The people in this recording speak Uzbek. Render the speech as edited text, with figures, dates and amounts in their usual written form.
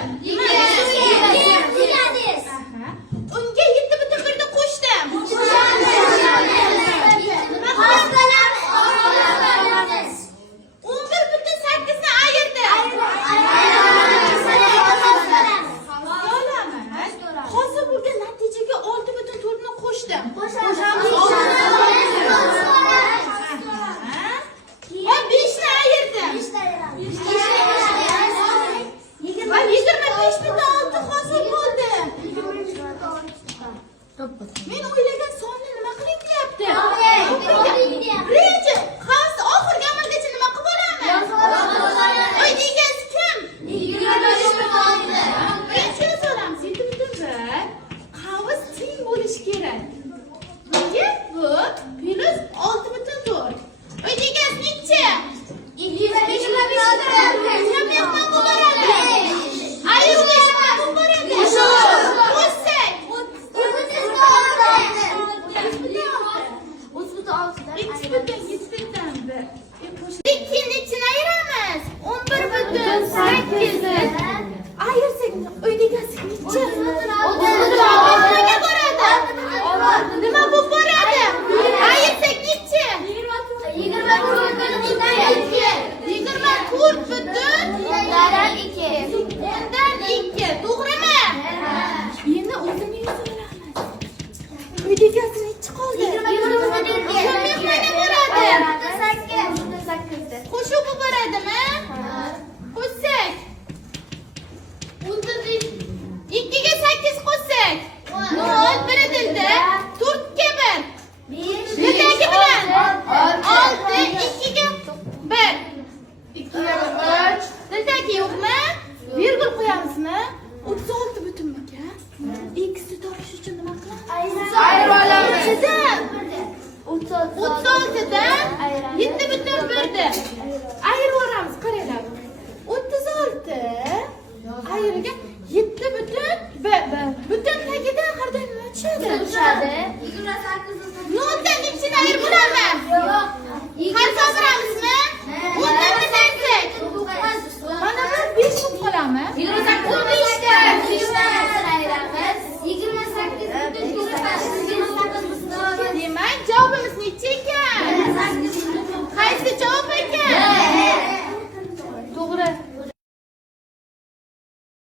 butun. Unga 7,1 qo'shdim. Nima qilamiz? 11,8 ni ayirdim. Hozir bo'lgan natijaga 6,4 ni qo'shdim. Va 5 ni ayirdim. Va 25,6 hosil bo'ldi. Men o'ylagan sonni nima qiling deyapti? Reja, hozir oxirgi amalgacha nima qilib olamiz? Oy egasi kim? Reja solamiz. 7,1 qavs teng bo'lishi kerak. Nega? Bu plus 6,4. Oy egasi necha? 25 Nima mehmon bo'ladi? Ayol mehmon bo'ladi. Qo'shsak. Ikki nechini ayiramiz? 11,8 ayirsak uyda egasi necha? 6ga boradi. Nima bo'lib boradi? Ayirsak necha? 24,2 undan 2 to'g'rimi? Endi o'zini yozamiz. Uyda egasi necha qoldi? 22 bo'ladi. 8. Qo'shib bo'ladimi? Qo'shsak. 2 ga 8 qo'shsak. 0 birdildi. 4 ga 1. Nechagi bilan? 6 2 ga 1. 2 ga 3. Nechagi yo'qmi? Virgul qo'yamizmi? 36,1 ga. X'ni topish uchun nima qilamiz? Ayirib olamiz. 36 dan 7,1